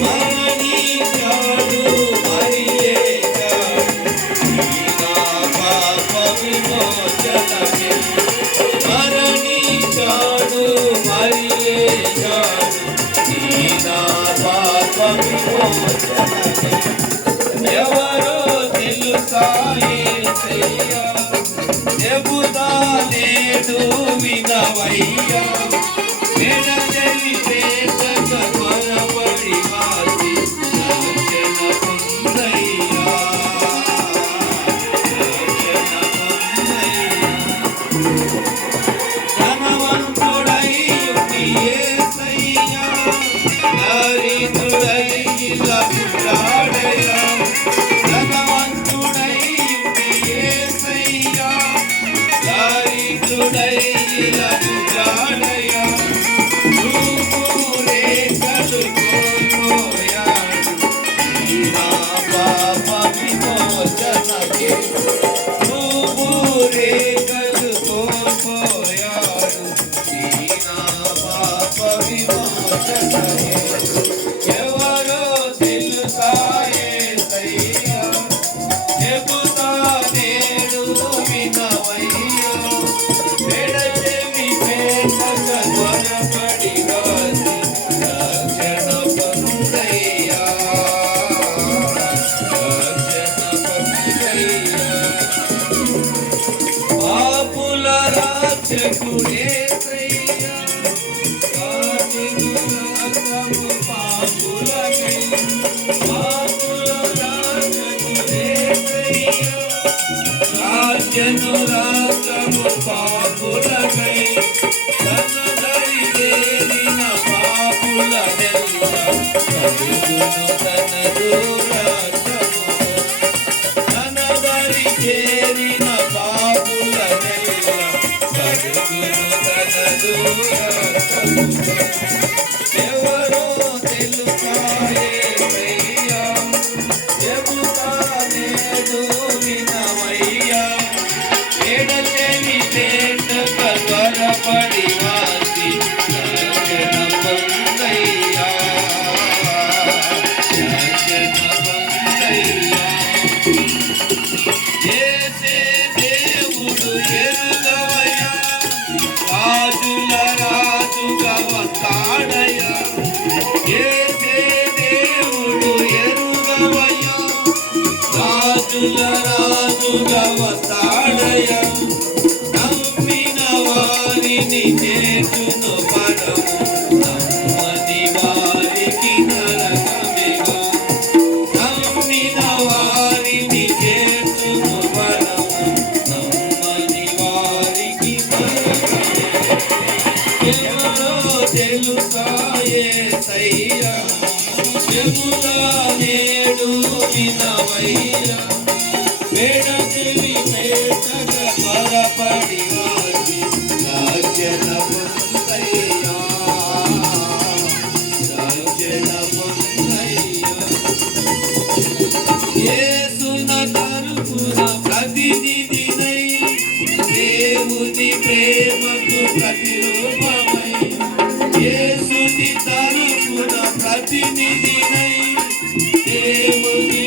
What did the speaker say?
మరణించాడు మరి లేచాడు నా పాప విమోచనకే మరణించాడు మరి లేచాడు నా పాప విమోచనకే ఎవరో తెలుసా యేసయ్యా చెబుతా నేడు వినవయ్యా నిడదలి వేదక త్వరపడి వాసి రక్షణ పొందయ్యా రక్షణ పొందయ్యా ధనవంతుడై యేసయ్యా దరిద్రుడై ఇలా పుట్టాడయ్యా ధనవంతుడై యేసయ్యా దరిద్రుడై ఇలా పుట్టాడయ్యా రూపురేఖలు కోల్పోయాడు నా పాప విమోచనకే రూపురేఖలు కోల్పోయాడు నా పాప విమోచనకే ఎవరో తెలుసా యేసయ్యా చెబుతా నేడు వినవయ్యా ఎడచెవి పెట్టక త్వరపడి రాసి రక్షణ పొందయ్యా రక్షణ పొందయ్యా పాపుల రక్షకుడేసయ్యా పాపుల రక్షకుడు పాపులకై పాపుల రక్షకుడేసయ్యా రాజ్యను రాజ్యము పాపులకై తనదరి చేరిన పాపులనెల్ల కలుగును తనదు రాజ్యము తనదరి చేరిన పాపులనెల్ల కలుగును తనదు రాజ్యము ఎవరో తెలుసా యేసయ్యా చెబుతా నేడు వినవయ్యా ఎడచెవి పెట్టక త్వరపడి వాసి రక్షణ పొందయ్యా రక్షణ పొందయ్యా యేసే దేవుడు ఎరుగవయ్యా రాజుల రాజుగా వస్తాడయ్యా యేసే దేవుడు ఎరుగవయ్యా రాజుల రాజుగా వస్తాడయ్యా నమ్మిన వారిని చేతును పరము నమ్మని వారికి నరకమేగా నమ్మిన వారిని చేతును పరము నమ్మని వారికి నరకమేగా ఎవరో తెలుసా యేసయ్యా చెబుతా నేడు వినవయ్యా వేడచెవి పెట్టక త్వరపడి వాసి రక్షణ పొందయ్యా రక్షణ పొందయ్యా యేసున తరపున ప్రతినిధినై దేవుని ప్రేమకు ప్రతిరూపమై యేసుని తరపున ప్రతినిధినై దేవుని